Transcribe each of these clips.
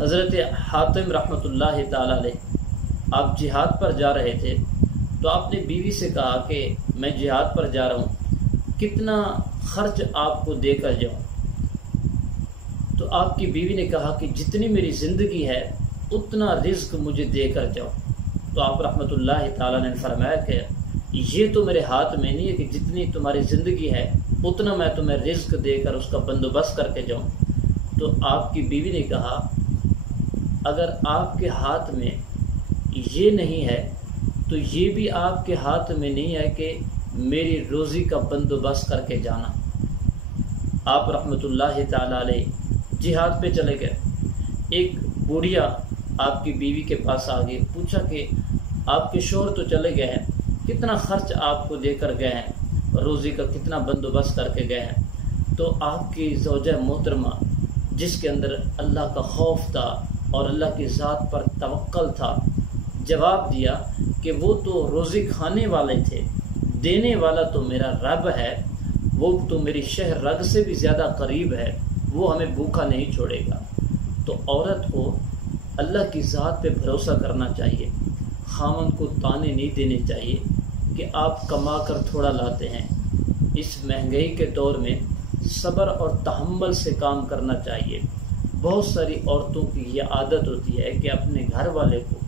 حضرت حاتم رحمۃ اللہ تعالی علیہ آپ جہاد پر جا رہے تھے تو آپ نے بیوی سے کہا کہ میں جہاد پر جا رہا ہوں، کتنا خرچ آپ کو دے کر جاؤں؟ تو آپ کی بیوی نے کہا کہ جتنی میری زندگی ہے اتنا رزق مجھے دے کر جاؤ۔ تو آپ رحمۃ اللہ تعالیٰ نے فرمایا کہ یہ تو میرے ہاتھ میں نہیں ہے کہ جتنی تمہاری زندگی ہے اتنا میں تمہیں رزق دے کر اس کا بندوبست کر کے جاؤں۔ تو آپ کی بیوی نے کہا اگر آپ کے ہاتھ میں یہ نہیں ہے تو یہ بھی آپ کے ہاتھ میں نہیں ہے کہ میری روزی کا بندوبست کر کے جانا۔ آپ رحمۃ اللہ تعالیٰ علیہ جہاد پہ چلے گئے۔ ایک بوڑھیا آپ کی بیوی کے پاس آ گئی، پوچھا کہ آپ کے شوہر تو چلے گئے ہیں، کتنا خرچ آپ کو دے کر گئے ہیں، روزی کا کتنا بندوبست کر کے گئے ہیں؟ تو آپ کی زوجہ محترمہ جس کے اندر اللہ کا خوف تھا اور اللہ کی ذات پر توکل تھا، جواب دیا کہ وہ تو روزی کھانے والے تھے، دینے والا تو میرا رب ہے، وہ تو میری شہ رگ سے بھی زیادہ قریب ہے، وہ ہمیں بھوکا نہیں چھوڑے گا۔ تو عورت کو اللہ کی ذات پہ بھروسہ کرنا چاہیے، خاوند کو تانے نہیں دینے چاہیے کہ آپ کما کر تھوڑا لاتے ہیں۔ اس مہنگائی کے دور میں صبر اور تحمل سے کام کرنا چاہیے۔ بہت ساری عورتوں کی یہ عادت ہوتی ہے کہ اپنے گھر والے کو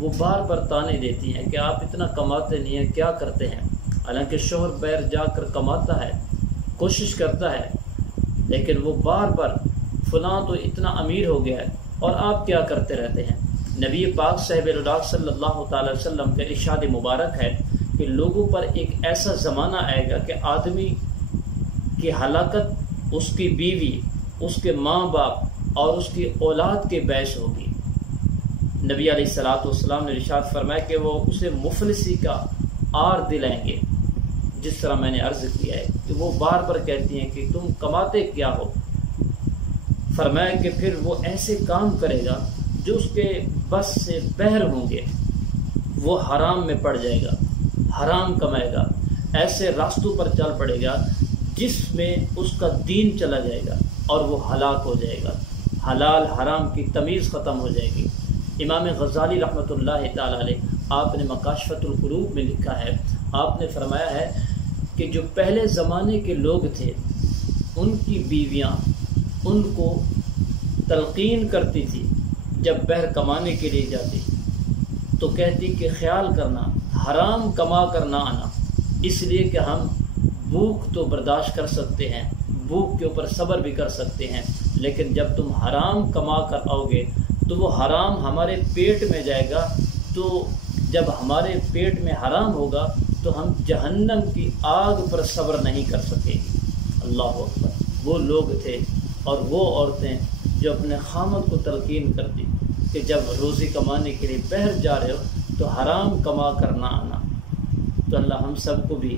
وہ بار بار تانے دیتی ہیں کہ آپ اتنا کماتے نہیں ہیں، کیا کرتے ہیں؟ حالانکہ شوہر باہر جا کر کماتا ہے، کوشش کرتا ہے، لیکن وہ بار بار فلاں تو اتنا امیر ہو گیا ہے اور آپ کیا کرتے رہتے ہیں؟ نبی پاک صاحب الولاق صلی اللہ تعالی وسلم کا ارشاد مبارک ہے کہ لوگوں پر ایک ایسا زمانہ آئے گا کہ آدمی کی ہلاکت اس کی بیوی، اس کے ماں باپ اور اس کی اولاد کے باعث ہوگی۔ نبی علیہ الصلوۃ والسلام نے ارشاد فرمایا کہ وہ اسے مفلسی کا آر دلائیں گے، جس طرح میں نے عرض کیا ہے کہ وہ بار بار کہتی ہیں کہ تم کماتے کیا ہو؟ فرمایا کہ پھر وہ ایسے کام کرے گا جو اس کے بس سے باہر ہوں گے، وہ حرام میں پڑ جائے گا، حرام کمائے گا، ایسے راستوں پر چل پڑے گا جس میں اس کا دین چلا جائے گا اور وہ ہلاک ہو جائے گا، حلال حرام کی تمیز ختم ہو جائے گی۔ امام غزالی رحمۃ اللہ تعالی علیہ آپ نے مکاشفۃ القلوب میں لکھا ہے، آپ نے فرمایا ہے کہ جو پہلے زمانے کے لوگ تھے ان کی بیویاں ان کو تلقین کرتی تھی، جب بہر کمانے کے لیے جاتی تو کہتی کہ خیال کرنا حرام کما کر نہ آنا، اس لیے کہ ہم بھوک تو برداشت کر سکتے ہیں، بھوک کے اوپر صبر بھی کر سکتے ہیں، لیکن جب تم حرام کما کر آؤ گے تو وہ حرام ہمارے پیٹ میں جائے گا، تو جب ہمارے پیٹ میں حرام ہوگا تو ہم جہنم کی آگ پر صبر نہیں کر سکیں گے۔ اللہ اکبر۔ وہ لوگ تھے اور وہ عورتیں جو اپنے خامد کو تلقین کرتی کہ جب روزی کمانے کے لیے باہر جا رہے ہو تو حرام کما کر نہ آنا۔ تو اللہ ہم سب کو بھی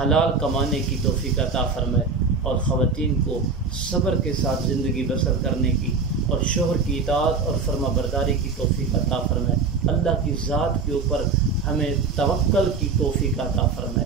حلال کمانے کی توفیق عطا فرمائے اور خواتین کو صبر کے ساتھ زندگی بسر کرنے کی اور شوہر کی اطاعت اور فرما برداری کی توفیق عطا فرمائے۔ اللہ کی ذات کے اوپر ہمیں توکل کی توفیق عطا فرمائے۔